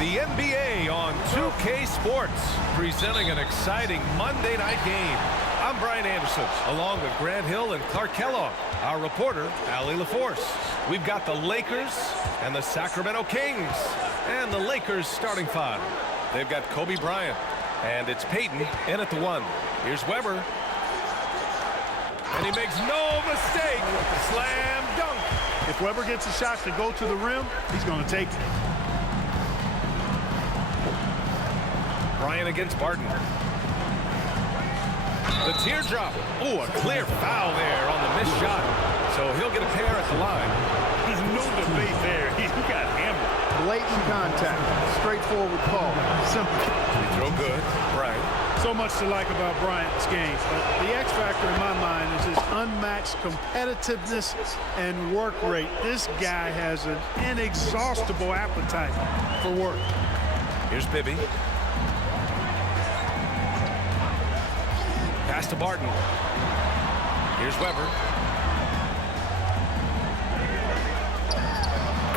The NBA on 2K Sports, presenting an exciting Monday night game. I'm Brian Anderson, along with Grant Hill and Clark Kellogg. Our reporter, Allie LaForce. We've got the Lakers and the Sacramento Kings. And the Lakers starting five. They've got Kobe Bryant. And it's Payton in at the one. Here's Webber. And he makes no mistake. Slam dunk. If Webber gets a shot to go to the rim, he's going to take it. Bryant against Barton. The teardrop. Oh, a clear foul there on the missed shot. So he'll get a pair at the line. There's no debate there. He got hammered. Blatant contact. Straightforward call. Simple. Free throw good. Bryant. So much to like about Bryant's game. But the X factor in my mind is his unmatched competitiveness and work rate. This guy has an inexhaustible appetite for work. Here's Bibby. Pass to Barton. Here's Webber.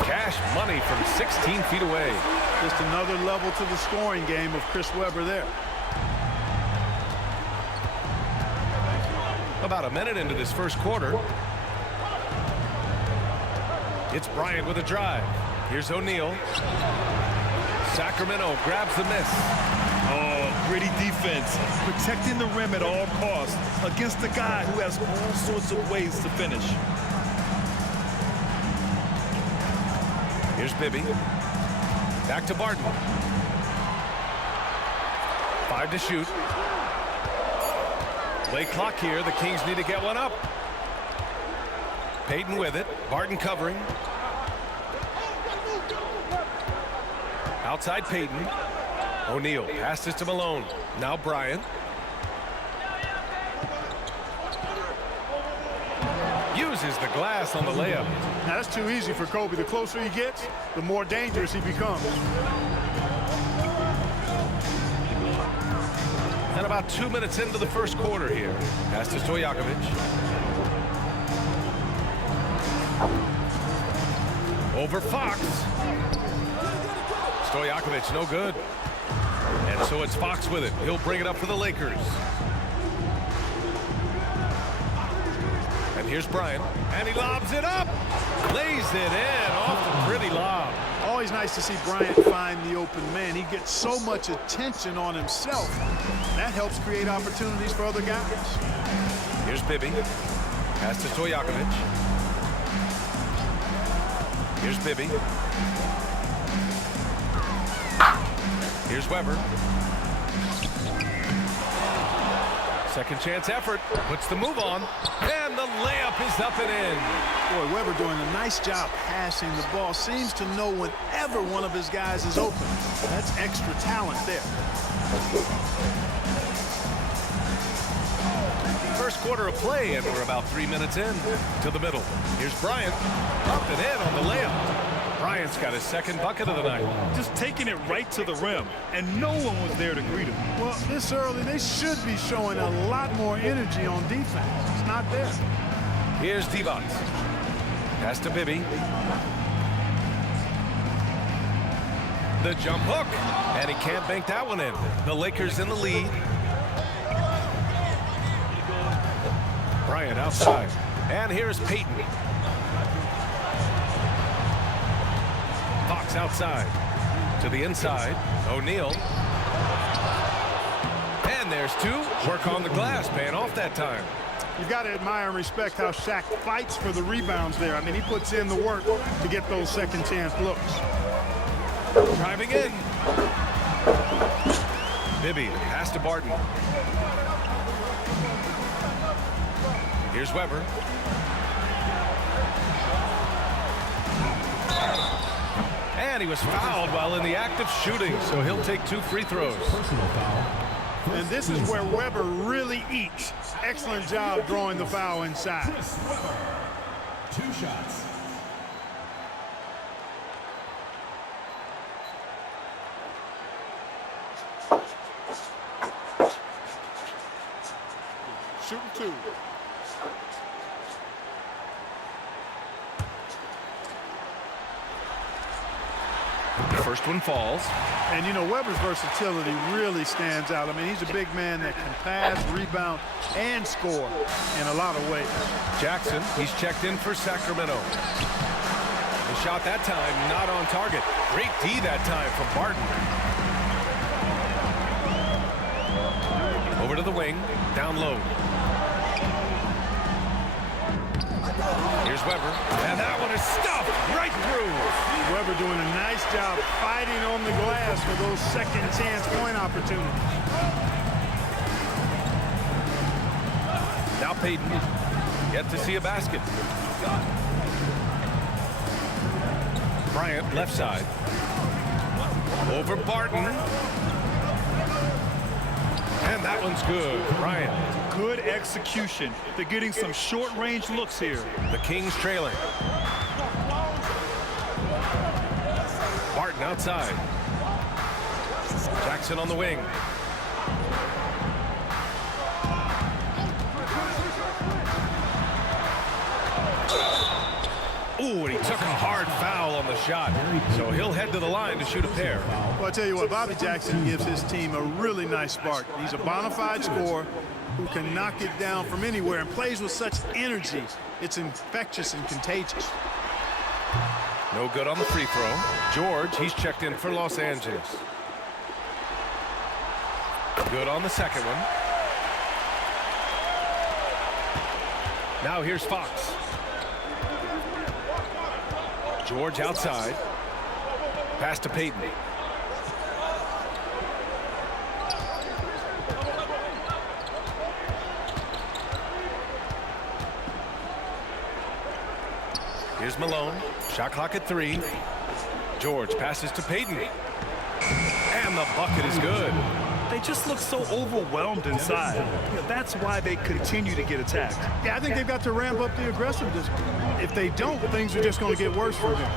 Cash money from 16 feet away. Just another level to the scoring game of Chris Webber there. About a minute into this first quarter. It's Bryant with a drive. Here's O'Neal. Sacramento grabs the miss. Oh, gritty defense, protecting the rim at all costs against a guy who has all sorts of ways to finish. Here's Bibby. Back to Barton. 5 to shoot. Play clock here. The Kings need to get one up. Payton with it. Barton covering. Outside Payton. O'Neal passes to Malone. Now Bryant. Uses the glass on the layup. Now that's too easy for Kobe. The closer he gets, the more dangerous he becomes. And about 2 minutes into the first quarter here. Pass to Stojakovic. Over Fox. Stojakovic no good. And so it's Fox with it. He'll bring it up for the Lakers. And here's Bryant. And he lobs it up. Lays it in off the pretty lob. Always nice to see Bryant find the open man. He gets so much attention on himself. That helps create opportunities for other guys. Here's Bibby. Pass to Stojakovic. Here's Bibby. Here's Webber. Second chance effort. Puts the move on. And the layup is up and in. Boy, Webber doing a nice job passing the ball. Seems to know whenever one of his guys is open. That's extra talent there. First quarter of play, and we're about 3 minutes in to the middle. Here's Bryant. Up and in on the layup. Bryant's got his second bucket of the night. Just taking it right to the rim, and no one was there to greet him. Well, this early, they should be showing a lot more energy on defense. It's not there. Here's Divac. Pass to Bibby. The jump hook. And he can't bank that one in. The Lakers in the lead. Bryant outside. And here's Payton. Fox outside. To the inside. O'Neal. And there's two. Work on the glass. Paying off that time. You've got to admire and respect how Shaq fights for the rebounds there. I mean, he puts in the work to get those second chance looks. Driving in. Bibby, pass to Barton. Here's Webber. And he was fouled while in the act of shooting, so he'll take 2 free throws. Personal foul. And this is where Webber really eats. Excellent job drawing the foul inside. Chris Webber. 2 shots. Shooting 2. The first one falls. And, you know, Weber's versatility really stands out. I mean, he's a big man that can pass, rebound, and score in a lot of ways. Jackson, he's checked in for Sacramento. The shot that time not on target. Great D that time from Barton. Over to the wing, down low. Here's Weber, and that one is stuffed right through. Weber doing a nice job fighting on the glass for those second chance point opportunities. Now Payton, yet to see a basket. Bryant, left side. Over Barton. And that one's good. Bryant. Good execution. They're getting some short-range looks here. The Kings trailing. Barton outside. Jackson on the wing. Ooh, and he took a hard foul on the shot. So he'll head to the line to shoot a pair. Well, I tell you what, Bobby Jackson gives his team a really nice spark. He's a bona fide scorer who can knock it down from anywhere and plays with such energy. It's infectious and contagious. No good on the free throw. George, he's checked in for Los Angeles. Good on the second one. Now here's Fox. George outside. Pass to Payton. Here's Malone. Shot clock at 3. George passes to Payton. And the bucket is good. They just look so overwhelmed inside. That's why they continue to get attacked. Yeah, I think they've got to ramp up the aggressiveness. If they don't, things are just going to get worse for them.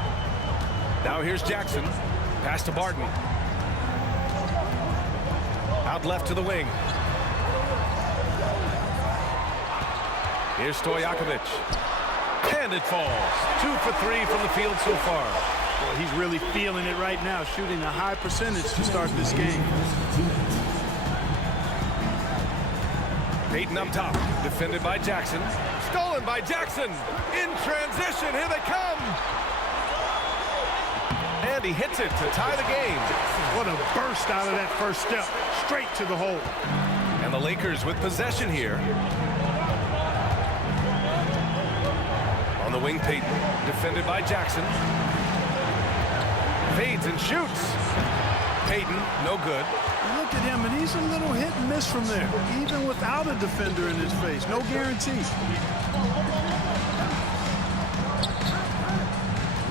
Now here's Jackson. Pass to Barton. Out left to the wing. Here's Stojakovic. And it falls. 2 for 3 from the field so far. Well, he's really feeling it right now, shooting a high percentage to start this game. Payton up top. Defended by Jackson. Stolen by Jackson. In transition. Here they come. And he hits it to tie the game. What a burst out of that first step. Straight to the hole. And the Lakers with possession here. On the wing, Payton. Defended by Jackson. Fades and shoots. Payton, no good. Look at him, and he's a little hit and miss from there. Even without a defender in his face. No guarantee.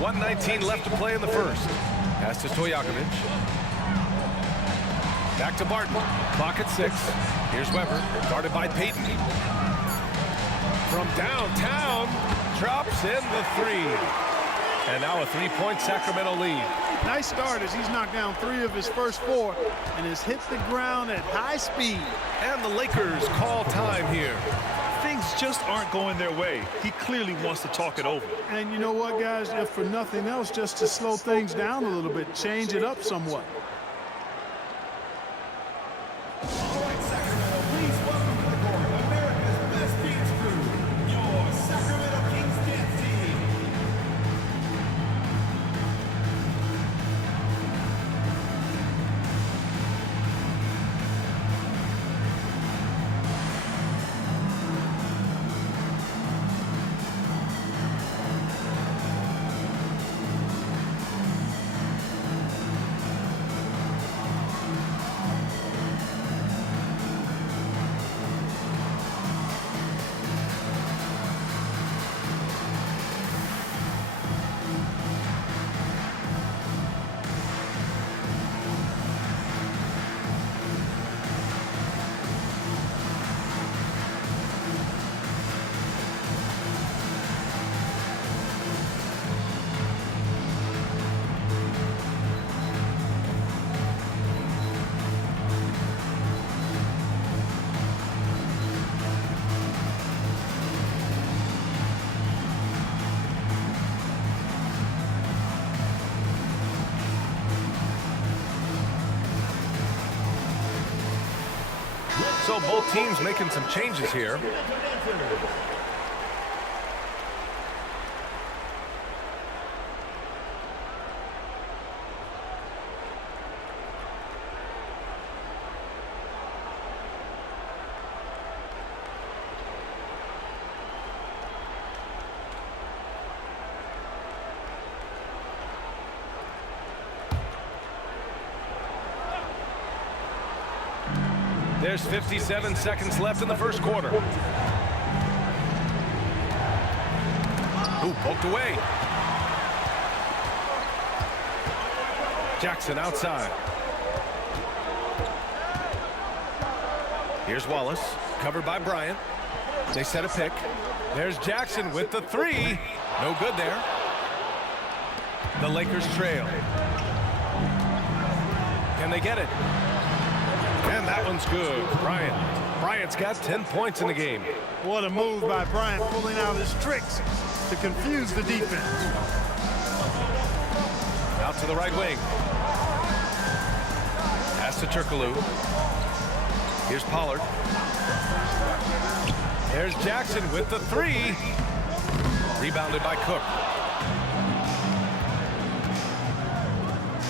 1:19 left to play in the first. Pass to Stojakovic. Back to Barton. Clock at 6. Here's Weber. Guarded by Payton. From downtown. Drops in the 3. And now a 3-point Sacramento lead. Nice start as he's knocked down 3 of his first 4 and has hit the ground at high speed. And the Lakers call time here. Things just aren't going their way. He clearly wants to talk it over. And you know what, guys? If for nothing else, just to slow things down a little bit, change it up somewhat. So both teams making some changes here. There's 57 seconds left in the first quarter. Ooh, poked away. Jackson outside. Here's Wallace, covered by Bryant. They set a pick. There's Jackson with the three. No good there. The Lakers trail. Can they get it? And that one's good. Bryant's got 10 points in the game. What a move by Bryant, pulling out his tricks to confuse the defense. Out to the right wing. Pass to Turkoglu. Here's Pollard. There's Jackson with the three. Rebounded by Cook.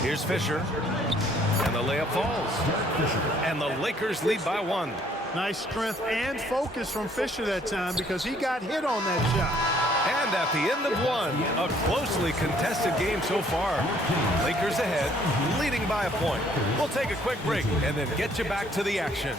Here's Fisher. And the layup falls. And the Lakers lead by 1. Nice strength and focus from Fisher that time because he got hit on that shot. And at the end of 1, a closely contested game so far. Lakers ahead, leading by a point. We'll take a quick break and then get you back to the action.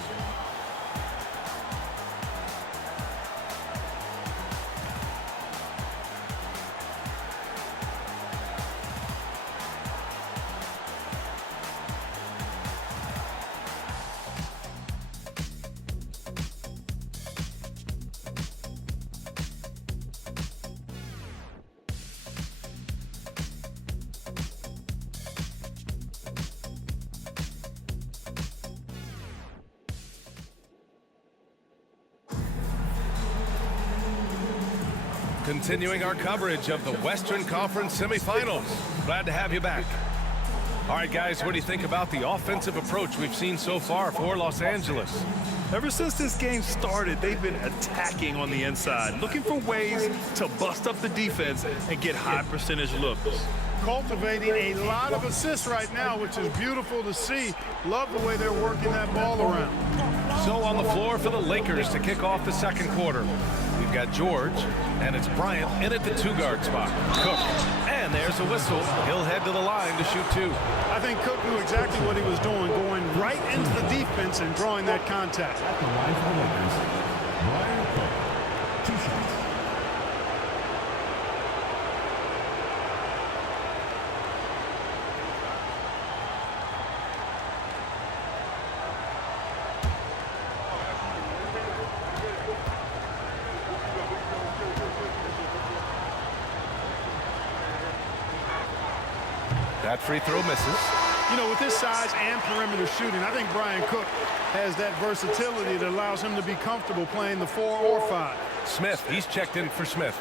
Continuing our coverage of the Western Conference semifinals. Glad to have you back. All right, guys, what do you think about the offensive approach we've seen so far for Los Angeles? Ever since this game started, they've been attacking on the inside, looking for ways to bust up the defense and get high percentage looks. Cultivating a lot of assists right now, which is beautiful to see. Love the way they're working that ball around. So on the floor for the Lakers to kick off the second quarter. We've got George, and it's Bryant in at the 2-guard spot. Cook, and there's a whistle. He'll head to the line to shoot 2. I think Cook knew exactly what he was doing, going right into the defense and drawing that contact. At the line for the Lakers, Brian Cook, 2 shots. That free throw misses. You know, with his size and perimeter shooting, I think Brian Cook has that versatility that allows him to be comfortable playing the 4 or 5. Smith, he's checked in for Smith.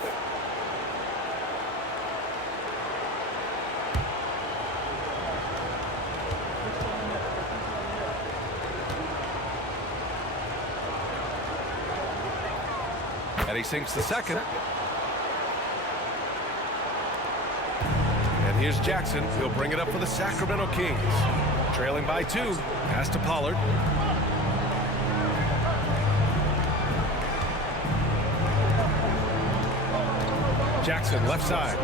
And he sinks the second. And here's Jackson. He'll bring it up for the Sacramento Kings. Trailing by 2. Pass to Pollard. Jackson left side.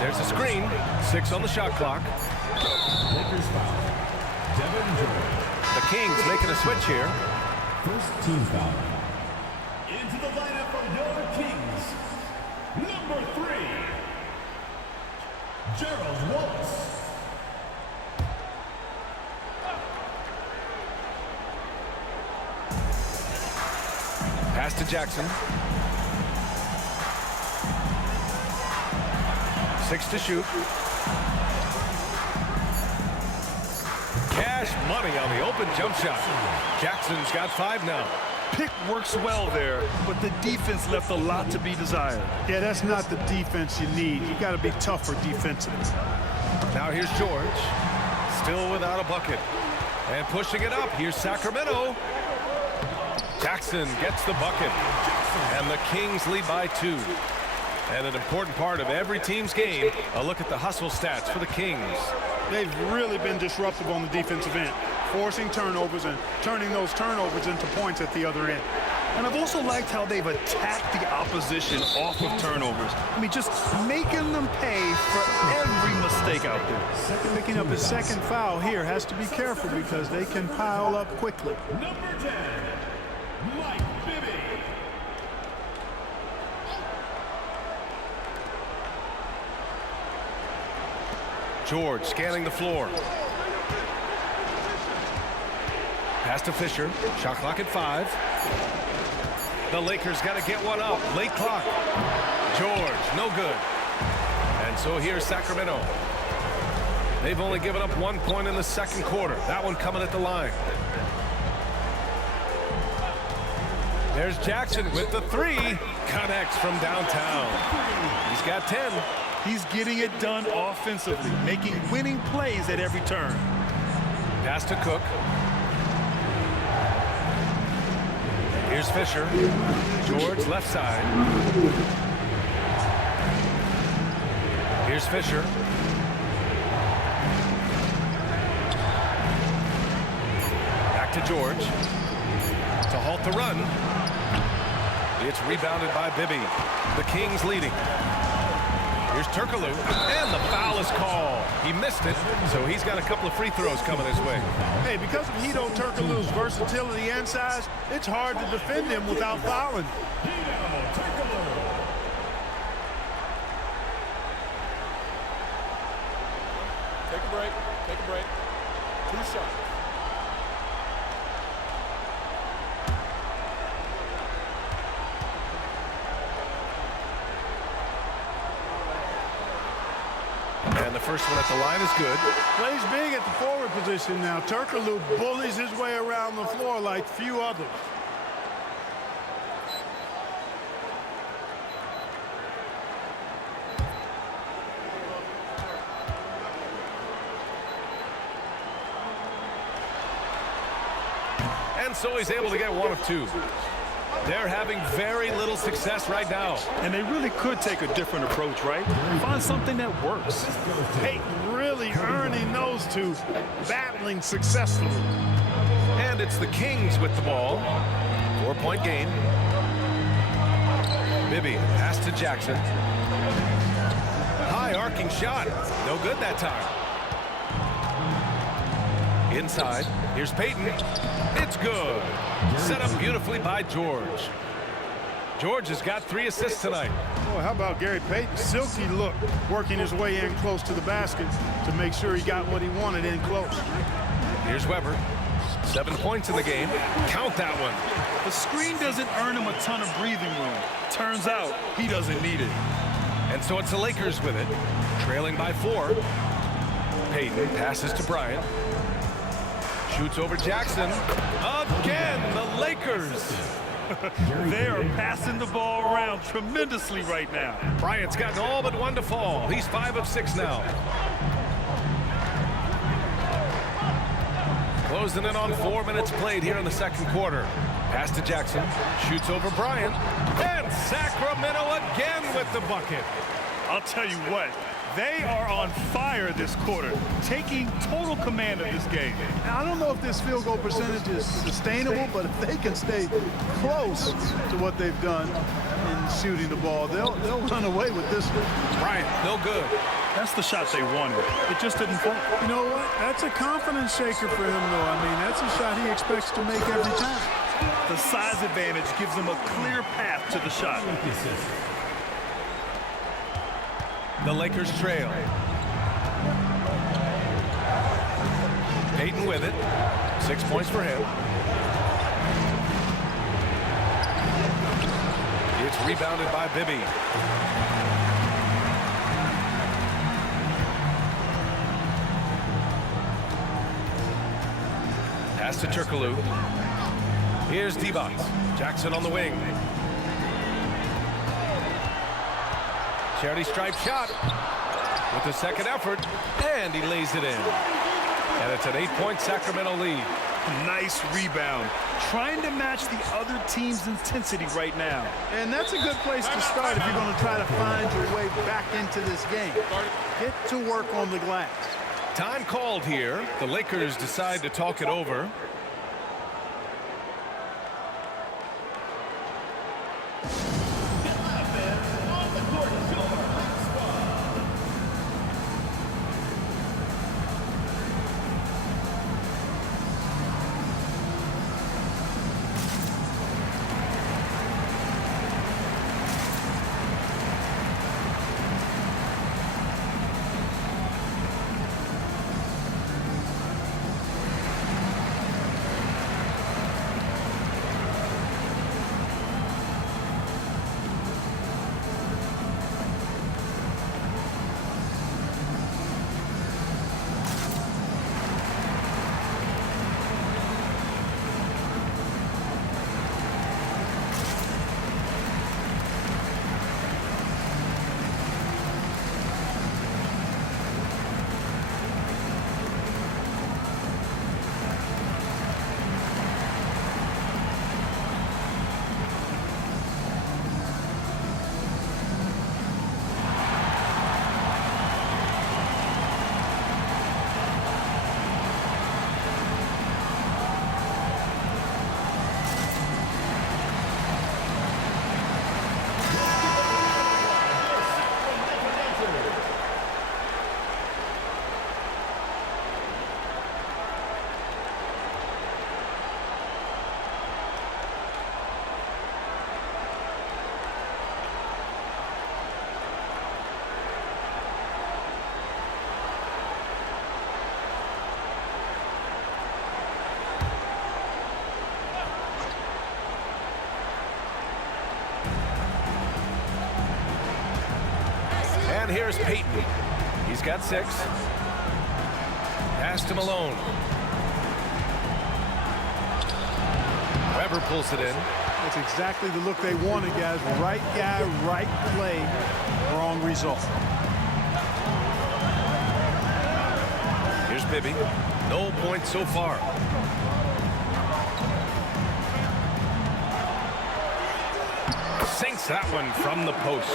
There's a screen. 6 on the shot clock. Lakers foul. Devin George. The Kings making a switch here. First team foul. Into the lineup for your Kings, number 3, Gerald Wallace. Pass to Jackson. 6 to shoot. Cash money on the open jump shot. Jackson's got 5 now. Pick works well there, but the defense left a lot to be desired. Yeah, that's not the defense you need. You got to be tougher defensively. Now here's George. Still without a bucket. And pushing it up, here's Sacramento. Jackson gets the bucket. And the Kings lead by 2. And an important part of every team's game, a look at the hustle stats for the Kings. They've really been disruptive on the defensive end, forcing turnovers and turning those turnovers into points at the other end. And I've also liked how they've attacked the opposition off of turnovers. I mean, just making them pay for every mistake out there. Picking up his second foul here, has to be careful because they can pile up quickly. Number 10, Mike Bibby. George scanning the floor. Pass to Fisher. Shot clock at 5. The Lakers got to get one up. Late clock. George, no good. And so here's Sacramento. They've only given up 1 point in the second quarter. That one coming at the line. There's Jackson with the 3. Connects from downtown. He's got 10. He's getting it done offensively, making winning plays at every turn. Pass to Cook. Here's Fisher. George left side. Here's Fisher. Back to George. To halt the run. It's rebounded by Bibby. The Kings leading. Here's Turkoglu, and the foul is called. He missed it, so he's got a couple of free throws coming his way. Hey, because of Hedo Turkoglu's versatility and size, it's hard to defend him without fouling. Take a break. Take a break. 2 shots. And the first one at the line is good. Plays big at the forward position now. Turkoglu bullies his way around the floor like few others. And so he's able to get 1 of 2. They're having very little success right now. And they really could take a different approach, right? Find something that works. Peyton really earning those 2, battling successfully. And it's the Kings with the ball. 4-point game. Bibby, pass to Jackson. High arcing shot. No good that time. Inside. Here's Peyton. It's good. Set up beautifully by George. George has got 3 assists tonight. Boy, how about Gary Payton? Silky look, working his way in close to the basket to make sure he got what he wanted in close. Here's Weber. 7 points in the game. Count that one. The screen doesn't earn him a ton of breathing room. Turns out he doesn't need it. And so it's the Lakers with it. Trailing by 4. Payton passes to Bryant. Shoots over Jackson. Again, the Lakers. They are passing the ball around tremendously right now. Bryant's gotten all but 1 to fall. He's 5 of 6 now. Closing in on 4 minutes played here in the second quarter. Pass to Jackson. Shoots over Bryant. And Sacramento again with the bucket. I'll tell you what, they are on fire this quarter, taking total command of this game. Now, I don't know if this field goal percentage is sustainable, but if they can stay close to what they've done in shooting the ball, they'll run away with this one. Bryant, no good. That's the shot they wanted. It just didn't fall. You know what? That's a confidence shaker for him, though. I mean, that's a shot he expects to make every time. The size advantage gives him a clear path to the shot. The Lakers trail. Payton with it. 6 points for him. It's rebounded by Bibby. Pass to Turkoglu. Here's Divac. Jackson on the wing. Charity stripe shot with the second effort, and he lays it in. And it's an 8-point Sacramento lead. Nice rebound. Trying to match the other team's intensity right now. And that's a good place to start if you're going to try to find your way back into this game. Get to work on the glass. Time called here. The Lakers decide to talk it over. And here's Payton. He's got 6. Pass to Malone. Weber pulls it in. That's exactly the look they wanted, guys. Right guy, right play, wrong result. Here's Bibby. No points so far. Sinks that one from the post.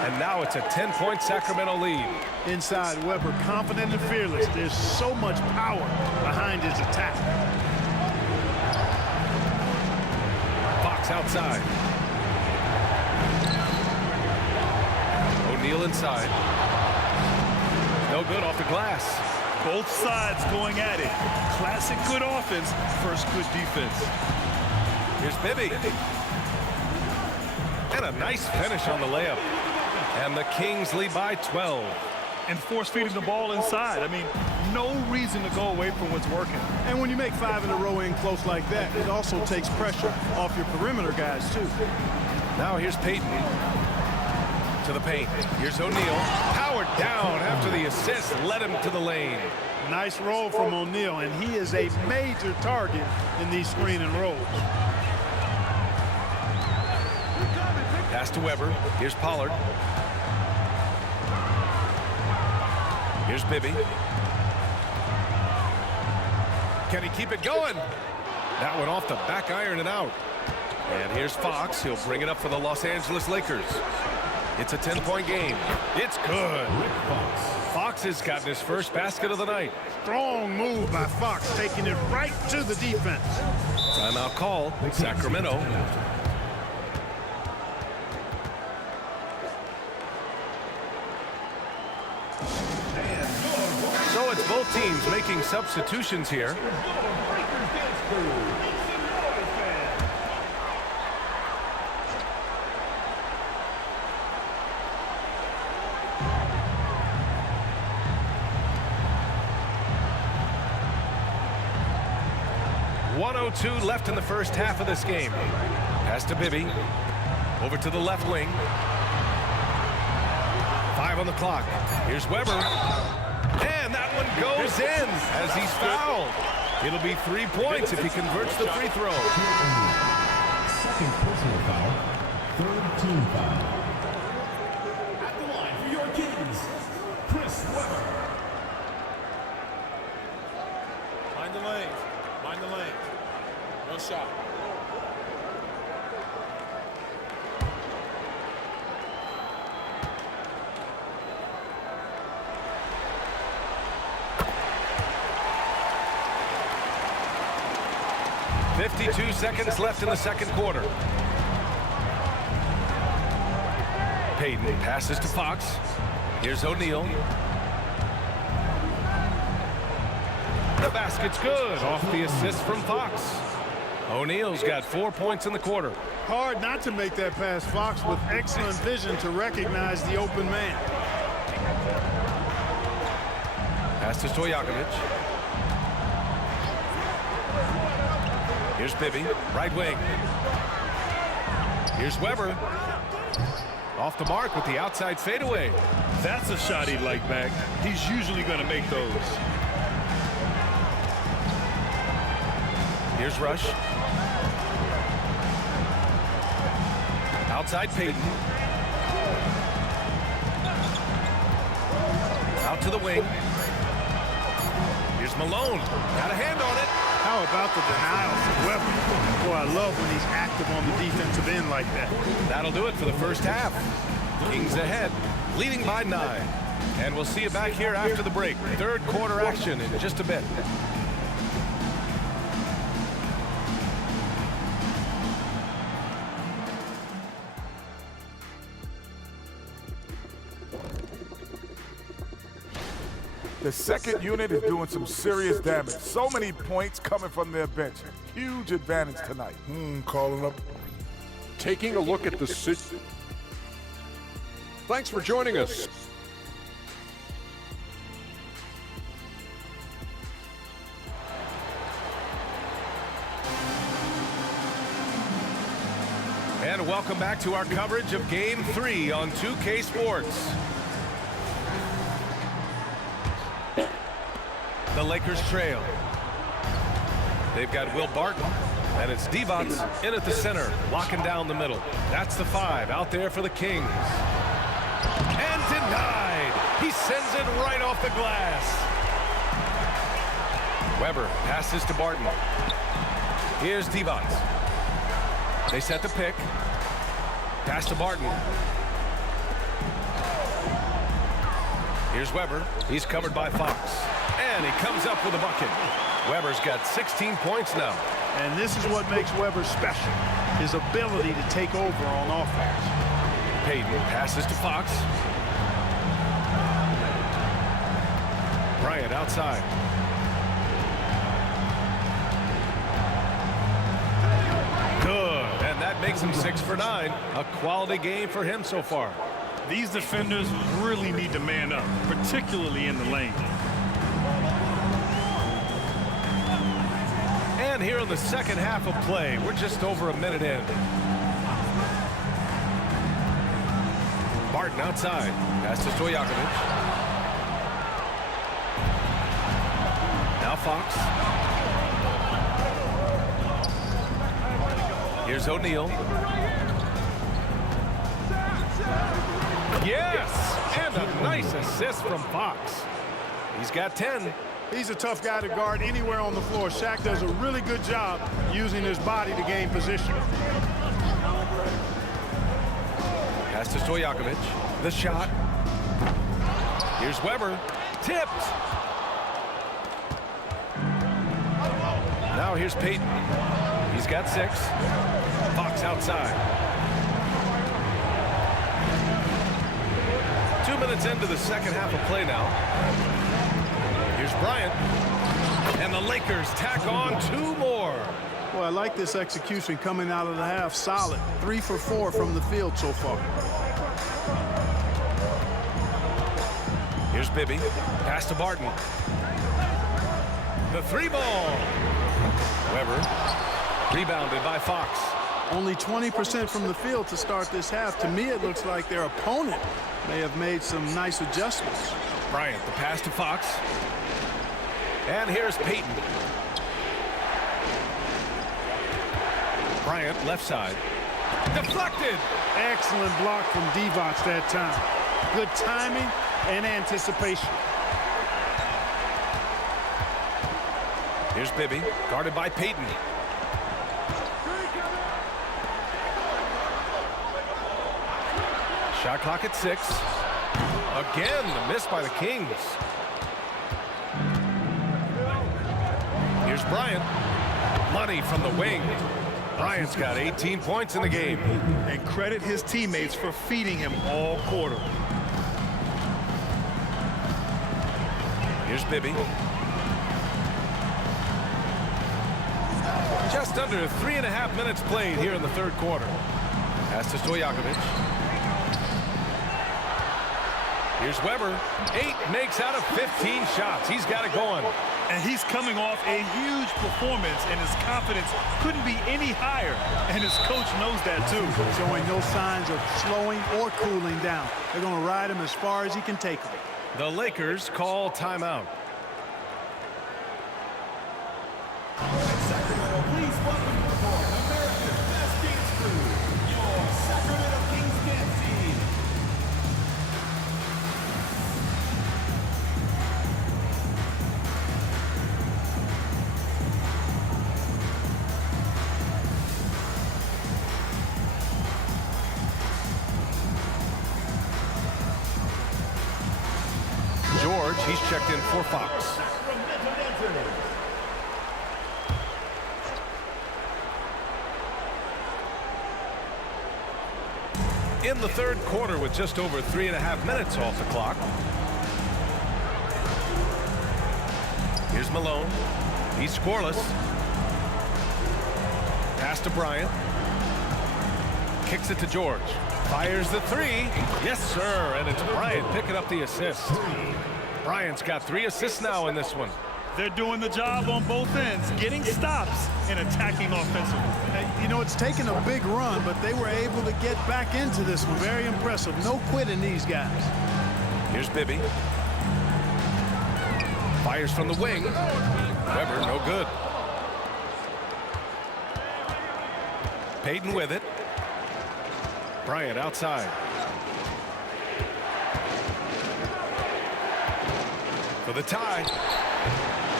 And now it's a 10-point Sacramento lead. Inside, Weber confident and fearless. There's so much power behind his attack. Fox outside. O'Neal inside. No good off the glass. Both sides going at it. Classic good offense versus good defense. Here's Bibby. And a nice finish on the layup. And the Kings lead by 12. And force-feeding the ball inside. I mean, no reason to go away from what's working. And when you make 5 in a row in close like that, it also takes pressure off your perimeter guys, too. Now here's Payton. To the paint. Here's O'Neal. Powered down after the assist led him to the lane. Nice roll from O'Neal, and he is a major target in these screen and rolls. Pass to Weber. Here's Pollard. Here's Bibby. Can he keep it going? That one off the back iron and out. And here's Fox. He'll bring it up for the Los Angeles Lakers. It's a 10-point game. It's good. Fox has gotten his first basket of the night. Strong move by Fox, taking it right to the defense. Timeout call. Sacramento. So it's both teams making substitutions here. .102 left in the first half of this game. Pass to Bibby. Over to the left wing. 5 on the clock. Here's Weber. And that one goes in as he's fouled. It'll be 3 points if he converts the free throw. Second personal foul. Third team foul. At the line for your Kings, Chris Weber. Nice shot. .52 seconds left in the second quarter. Payton passes to Fox. Here's O'Neal. The basket's good off the assist from Fox. O'Neal's got 4 points in the quarter. Hard not to make that pass. Fox with excellent vision to recognize the open man. Pass to Stojakovic. Here's Bibby, right wing. Here's Weber. Off the mark with the outside fadeaway. That's a shot he'd like back. He's usually going to make those. Here's Rush. Outside Payton. Out to the wing. Here's Malone. Got a hand on it. How about the denial from Weber? Boy, I love when he's active on the defensive end like that. That'll do it for the first half. Kings ahead, leading by 9. And we'll see you back here after the break. Third quarter action in just a bit. The second unit is doing some serious damage. So many points coming from their bench. Huge advantage tonight. Calling up. Taking a look at the Thanks for joining us. And welcome back to our coverage of Game 3 on 2K Sports. The Lakers trail. They've got Will Barton, and it's Divac in at the center, locking down the middle. That's the 5 out there for the Kings. And denied. He sends it right off the glass. Weber passes to Barton. Here's Divac. They set the pick. Pass to Barton. Here's Weber. He's covered by Fox. And he comes up with a bucket. Weber's got 16 points now. And this is what makes Weber special. His ability to take over on offense. Payton passes to Fox. Bryant outside. Good. And that makes him 6 for 9. A quality game for him so far. These defenders really need to man up, particularly in the lane. And here in the second half of play, we're just over a minute in. Barton outside. Pass to Stojakovic. Now Fox. Here's O'Neal. Yes! And a nice assist from Fox. He's got 10. He's a tough guy to guard anywhere on the floor. Shaq does a really good job using his body to gain position. Pass to Stojakovic. The shot. Here's Weber. Tipped. Now here's Payton. He's got 6. Fox outside. 2 minutes into the second half of play now. Here's Bryant. And the Lakers tack on 2 more. Well, I like this execution coming out of the half. Solid. 3 for 4 from the field so far. Here's Bibby. Pass to Barton. The 3-ball. Weber. Rebounded by Fox. Only 20% from the field to start this half. To me, it looks like their opponent may have made some nice adjustments. Bryant, the pass to Fox. And here's Payton. Bryant, left side. Deflected. Excellent block from Divac that time. Good timing and anticipation. Here's Bibby, guarded by Payton. Shot clock at 6. Again, the miss by the Kings. Here's Bryant. Money from the wing. Bryant's got 18 points in the game. And credit his teammates for feeding him all quarter. Here's Bibby. Just under 3.5 minutes played here in the third quarter. Pass to Stojakovic. Here's Weber. 8 makes out of 15 shots. He's got it going. And he's coming off a huge performance, and his confidence couldn't be any higher. And his coach knows that, too. Showing no signs of slowing or cooling down. They're going to ride him as far as he can take him. The Lakers call timeout. Sacramento, please welcome aboard America's Best Dance Crew, your Sacramento Kings dance team. George, he's checked in for Fox. Sacramento dancers. In the third quarter with just over 3.5 minutes off the clock. Here's Malone. He's scoreless. Pass to Bryant. Kicks it to George. Fires the 3. Yes, sir. And it's Bryant picking up the assist. Bryant's got 3 assists now in this one. They're doing the job on both ends, getting stops and attacking offensively. You know, it's taken a big run, but they were able to get back into this one. Very impressive. No quitting these guys. Here's Bibby. Fires from the wing. Weber, no good. Payton with it. Bryant outside. For the tie.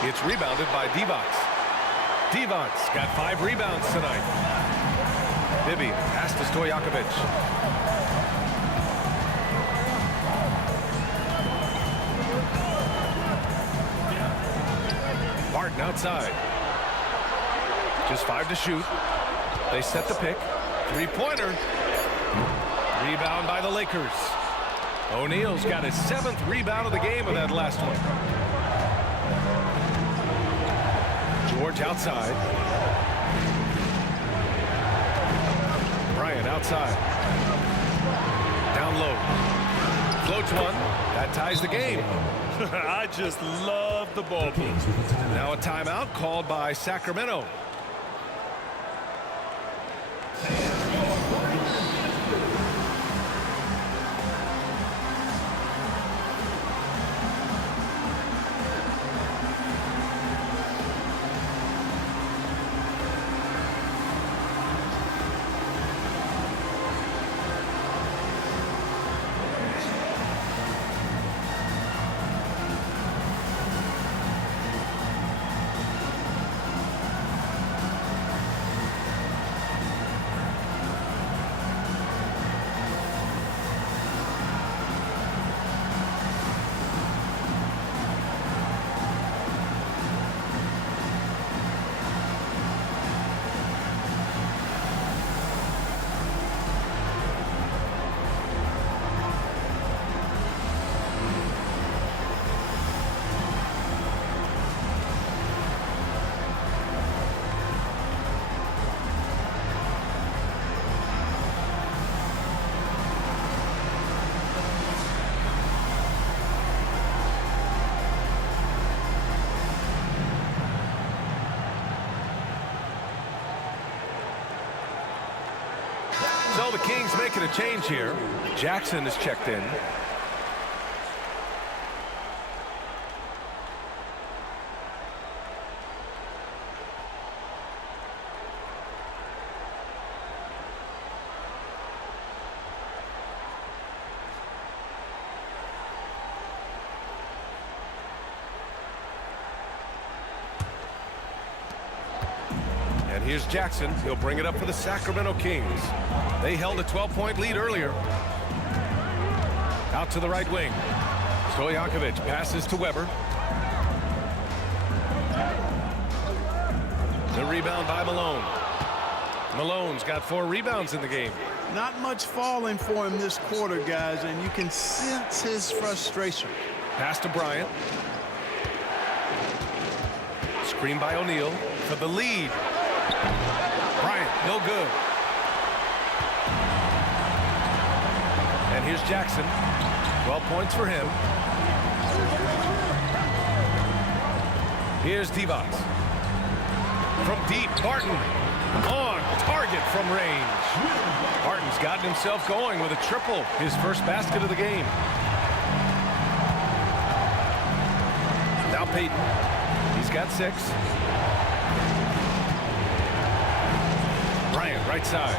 It's rebounded by Divac. Divac got 5 rebounds tonight. Bibby pass to Stojakovic. Martin outside. Just 5 to shoot. They set the pick. 3-pointer. Rebound by the Lakers. O'Neal's got his 7th rebound of the game of that last one. George outside. Bryant outside. Down low. Floats one. That ties the game. I just love the ball. Now a timeout called by Sacramento. So the Kings making a change here. Jackson is checked in. And here's Jackson. He'll bring it up for the Sacramento Kings. They held a 12-point lead earlier. Out to the right wing. Stojakovic passes to Weber. The rebound by Malone. Malone's got 4 rebounds in the game. Not much falling for him this quarter, guys, and you can sense his frustration. Pass to Bryant. Screen by O'Neal for the lead. Bryant, no good. And here's Jackson. 12 points for him. Here's Divac. From deep, Barton on target from range. Barton's gotten himself going with a triple, his first basket of the game. Now Payton. He's got 6. Bryant, right side.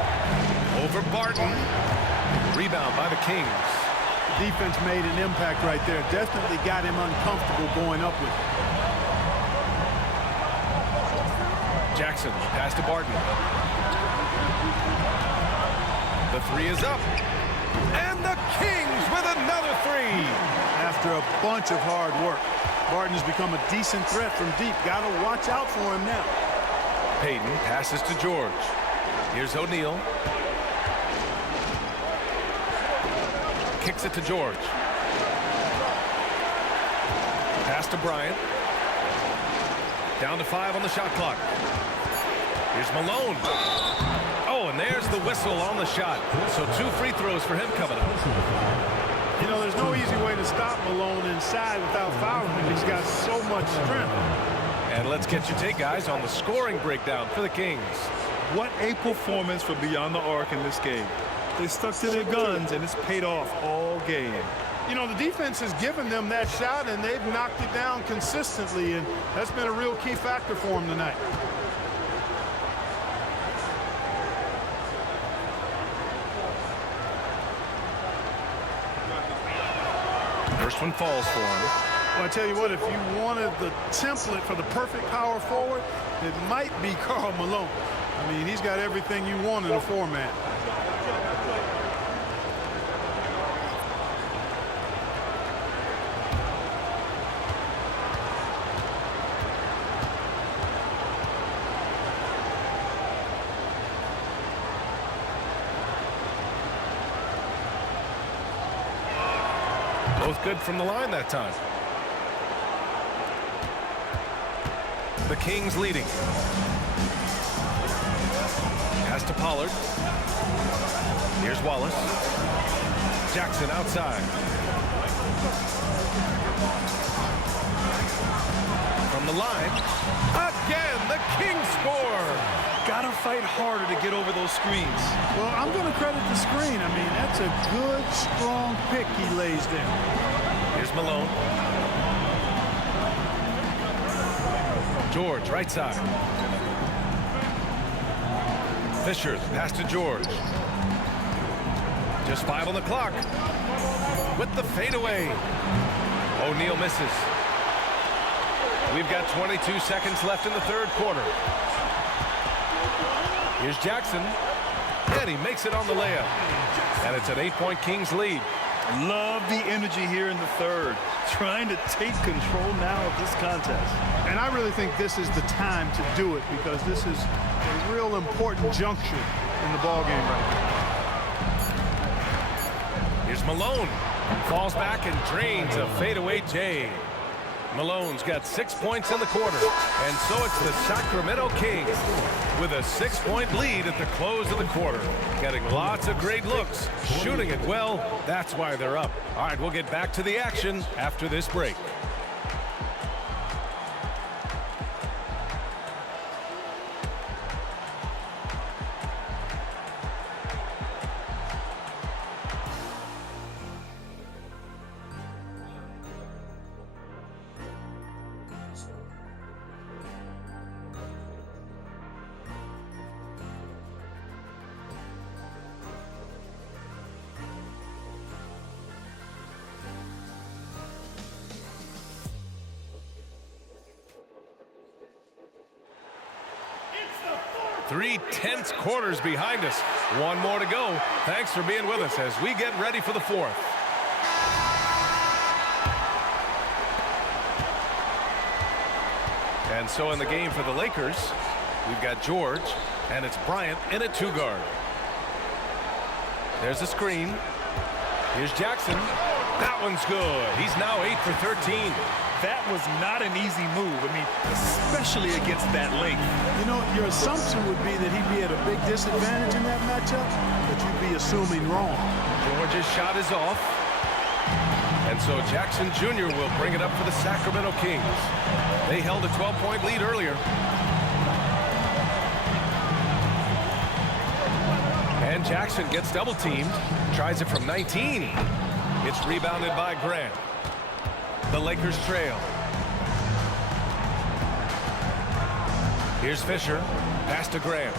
Over Barton. Rebound by the Kings. Defense made an impact right there. Definitely got him uncomfortable going up with it. Jackson, pass to Barton. The 3 is up. And the Kings with another 3. After a bunch of hard work, Barton has become a decent threat from deep. Got to watch out for him now. Payton passes to George. Here's O'Neal. Kicks it to George. Pass to Bryant. Down to 5 on the shot clock. Here's Malone. Oh, and there's the whistle on the shot. So 2 free throws for him coming up. You know, there's no easy way to stop Malone inside without fouling him. He's got so much strength. And let's get your take, guys, on the scoring breakdown for the Kings. What a performance for beyond the arc in this game. They stuck to their guns, and it's paid off all game. You know, the defense has given them that shot, and they've knocked it down consistently, and that's been a real key factor for them tonight. First one falls for him. Well, I tell you what, if you wanted the template for the perfect power forward, it might be Karl Malone. I mean, he's got everything you want in a format. Both good from the line that time. The Kings leading. Pass to Pollard. Here's Wallace. Jackson outside. From the line. Again, the Kings score. Gotta fight harder to get over those screens. Well, I'm going to credit the screen. I mean, that's a good, strong pick he lays there. Here's Malone. George, right side. Fisher, pass to George. Just 5 on the clock. With the fadeaway. O'Neal misses. We've got 22 seconds left in the third quarter. Here's Jackson. And he makes it on the layup. And it's an 8-point Kings lead. Love the energy here in the third. Trying to take control now of this contest. And I really think this is the time to do it because this is a real important juncture in the ballgame right now. Here's Malone. Falls back and drains a fadeaway J. Malone's got 6 points in the quarter. And so it's the Sacramento Kings with a 6-point lead at the close of the quarter. Getting lots of great looks, shooting it well. That's why they're up. All right, we'll get back to the action after this break. Three tense quarters behind us. One more to go. Thanks for being with us as we get ready for the fourth. And so in the game for the Lakers, we've got George, and it's Bryant in at 2 guard. There's a screen. Here's Jackson. That one's good. He's now 8 for 13. That was not an easy move. I mean, especially against that length. You know, your assumption would be that he'd be at a big disadvantage in that matchup, but you'd be assuming wrong. George's shot is off. And so Jackson Jr. will bring it up for the Sacramento Kings. They held a 12-point lead earlier. And Jackson gets double-teamed. Tries it from 19. It's rebounded by Grant. The Lakers trail. Here's Fisher. Pass to Grant.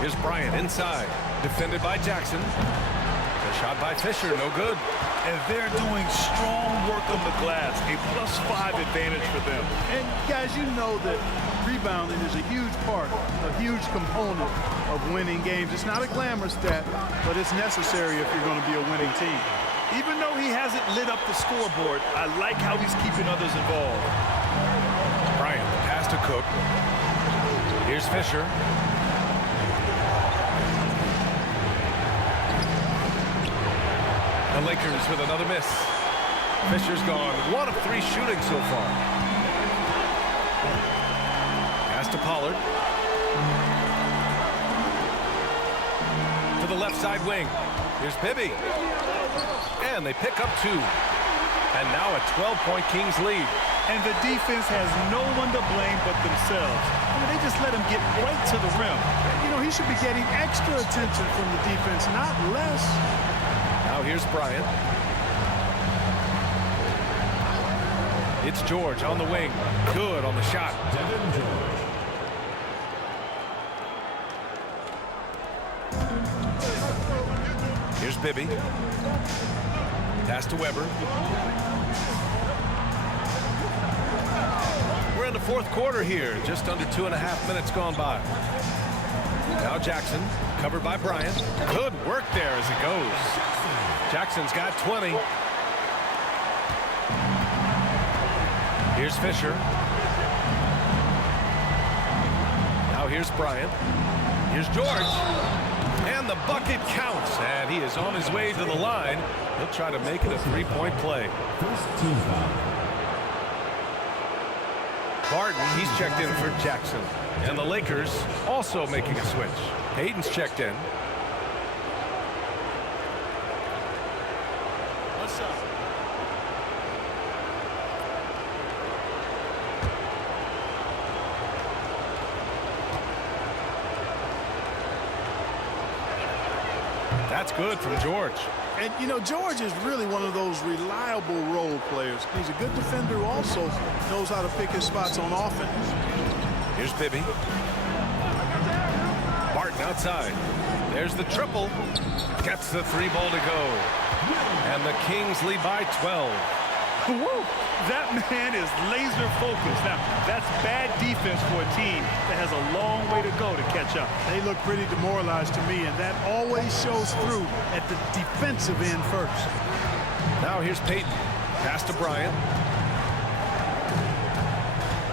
Here's Bryant inside. Defended by Jackson. The shot by Fisher, no good. And they're doing strong work on the glass. A +5 advantage for them. And guys, you know that rebounding is a huge part, a huge component of winning games. It's not a glamour stat, but it's necessary if you're going to be a winning team. Even though he hasn't lit up the scoreboard, I like how he's keeping others involved. Bryant, pass to Cook. Here's Fisher. The Lakers with another miss. Fisher's gone 1 of 3 shooting so far. Pass to Pollard. To the left side wing. Here's Bibby. And they pick up 2. And now a 12-point Kings lead. And the defense has no one to blame but themselves. I mean, they just let him get right to the rim. You know, he should be getting extra attention from the defense, not less. Now here's Bryant. It's George on the wing. Good on the shot. Devin George. Here's Bibby. Pass to Weber. We're in the 4th quarter here. Just under 2.5 minutes gone by. Now Jackson, covered by Bryant. Good work there as it goes. Jackson's got 20. Here's Fisher. Now here's Bryant. Here's George. And the bucket counts. And he is on his way to the line. He'll try to make it a 3-point play. First team foul. Barton, he's checked in for Jackson. And the Lakers also making a switch. Hayden's checked in. What's up? That's good from George. And, you know, George is really one of those reliable role players. He's a good defender who also knows how to pick his spots on offense. Here's Bibby. Barton outside. There's the triple. Gets the 3 ball to go. And the Kings lead by 12. Woo! That man is laser focused. Now, that's bad defense for a team that has a long way to go to catch up. They look pretty demoralized to me, and that always shows through at the defensive end first. Now here's Payton. Pass to Bryant.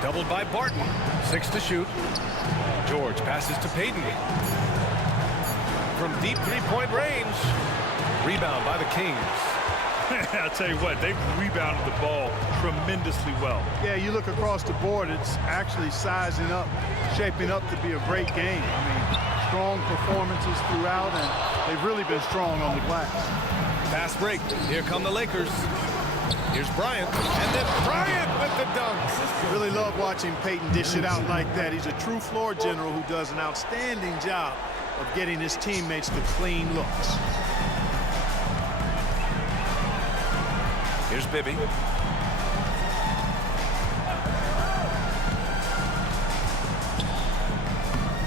Doubled by Barton. 6 to shoot. George passes to Payton. From deep 3-point range. Rebound by the Kings. I'll tell you what, they've rebounded the ball tremendously well. Yeah, you look across the board, it's actually sizing up, shaping up to be a great game. I mean, strong performances throughout, and they've really been strong on the glass. Fast break. Here come the Lakers. Here's Bryant. And then Bryant with the dunk. Really love watching Payton dish it out like that. He's a true floor general who does an outstanding job of getting his teammates to clean looks. Here's Bibby.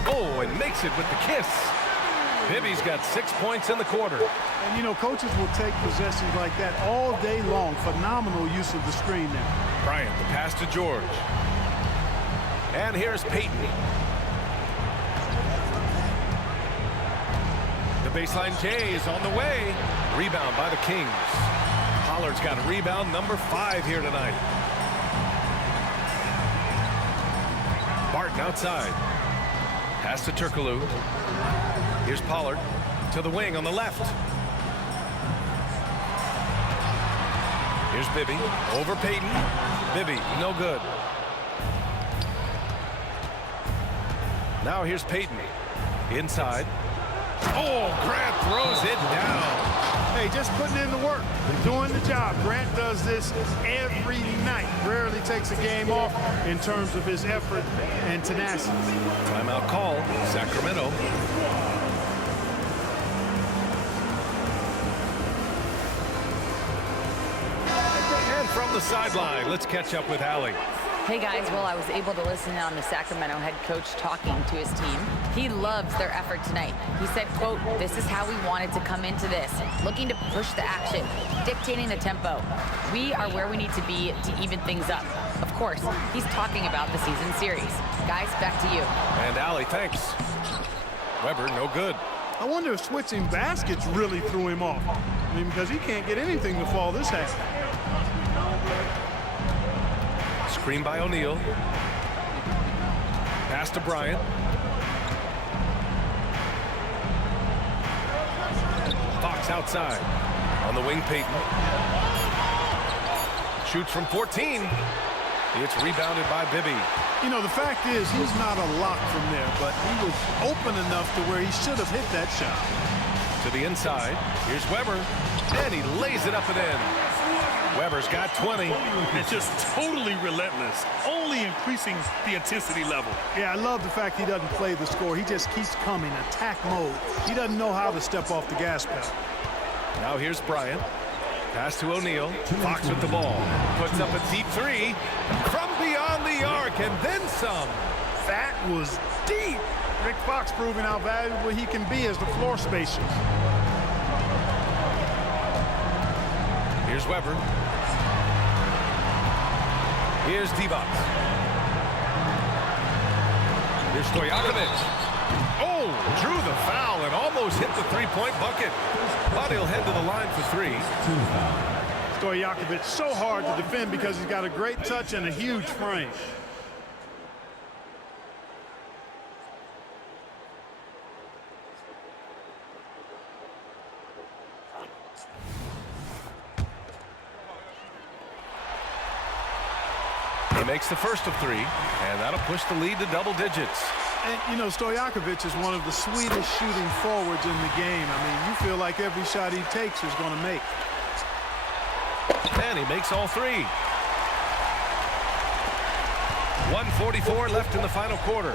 Oh, and makes it with the kiss. Bibby's got 6 points in the quarter. And, you know, coaches will take possessions like that all day long. Phenomenal use of the screen there. Bryant, the pass to George. And here's Payton. The baseline J is on the way. Rebound by the Kings. Pollard's got rebound number 5 here tonight. Barton outside. Pass to Turkoglu. Here's Pollard to the wing on the left. Here's Bibby over Payton. Bibby, no good. Now here's Payton. Inside. Oh, Grant throws it down. Hey, just putting in the work, doing the job. Grant does this every night. Rarely takes a game off in terms of his effort and tenacity. Timeout call, Sacramento. And from the sideline, let's catch up with Allie. Hey guys, well, I was able to listen in on the Sacramento head coach talking to his team. He loves their effort tonight. He said, quote, "This is how we wanted to come into this, looking to push the action, dictating the tempo. We are where we need to be to even things up." Of course, he's talking about the season series. Guys, back to you. And Allie, thanks. Weber, no good. I wonder if switching baskets really threw him off. I mean, because he can't get anything to fall this half. Screen by O'Neal. Pass to Bryant. Fox outside. On the wing, Payton. Shoots from 14. It's rebounded by Bibby. You know, the fact is he's not a lock from there, but he was open enough to where he should have hit that shot. To the inside. Here's Weber. And he lays it up and in. Weber's got 20. It's just totally relentless, only increasing the intensity level. Yeah, I love the fact he doesn't play the score. He just keeps coming, attack mode. He doesn't know how to step off the gas pedal. Now here's Bryant. Pass to O'Neal. Fox with the ball. Puts up a deep 3 from beyond the arc and then some. That was deep. Rick Fox proving how valuable he can be as the floor spacer. Here's Weber. Here's Divac. Here's Stojakovic. Oh, drew the foul and almost hit the three-point bucket. But he'll head to the line for 3. Stojakovic so hard to defend because he's got a great touch and a huge frame. He makes the first of 3, and that'll push the lead to double digits. And, you know, Stojakovic is one of the sweetest shooting forwards in the game. I mean, you feel like every shot he takes is going to make. And he makes all 3. 1:44 left in the final quarter.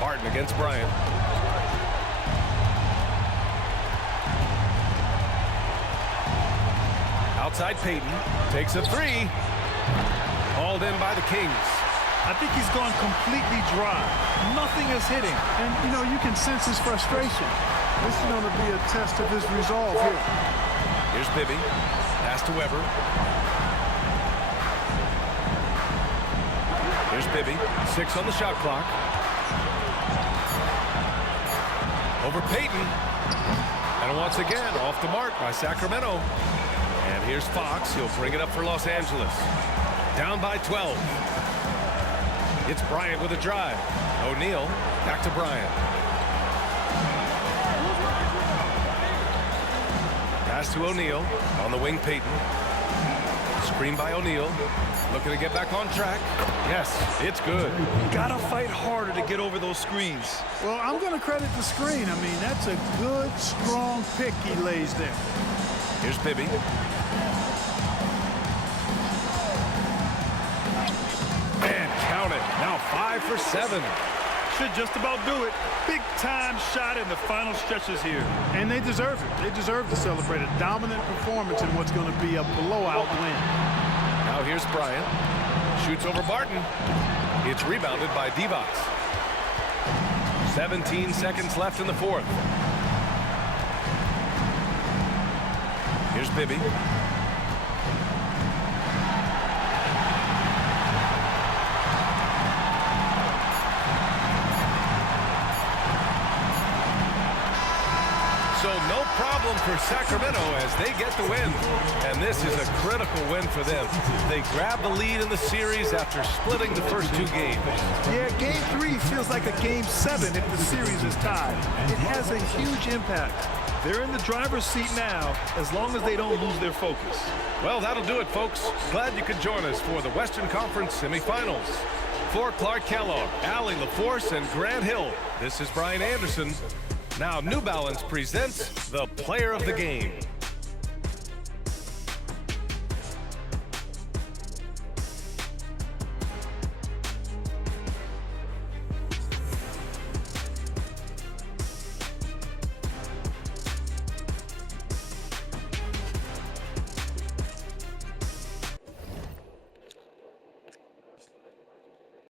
Martin against Bryant. Outside Payton. Takes a 3. Hauled in by the Kings. I think he's gone completely dry. Nothing is hitting. And, you know, you can sense his frustration. This is going to be a test of his resolve here. Here's Bibby. Pass to Weber. Here's Bibby. 6 on the shot clock. Over Payton. And once again, off the mark by Sacramento. And here's Fox. He'll bring it up for Los Angeles. Down by 12. It's Bryant with a drive. O'Neal back to Bryant. Pass to O'Neal. On the wing, Payton. Screen by O'Neal. Looking to get back on track. Yes, it's good. Gotta fight harder to get over those screens. Well, I'm going to credit the screen. I mean, that's a good, strong pick he lays there. Here's Bibby. And count it. Now 5 for 7. Should just about do it. Big time shot in the final stretches here. And they deserve it. They deserve to celebrate a dominant performance in what's going to be a blowout win. Now here's Bryant. Shoots over Barton. It's rebounded by Divac. 17 seconds left in the 4th. Here's Bibby. So no problem for Sacramento as they get the win. And this is a critical win for them. They grab the lead in the series after splitting the first 2 games. Yeah, Game 3 feels like a Game 7 if the series is tied. It has a huge impact. They're in the driver's seat now as long as they don't lose their focus. Well, that'll do it, folks. Glad you could join us for the Western Conference semifinals. For Clark Kellogg, Allie LaForce, and Grant Hill, this is Brian Anderson. Now New Balance presents the Player of the Game.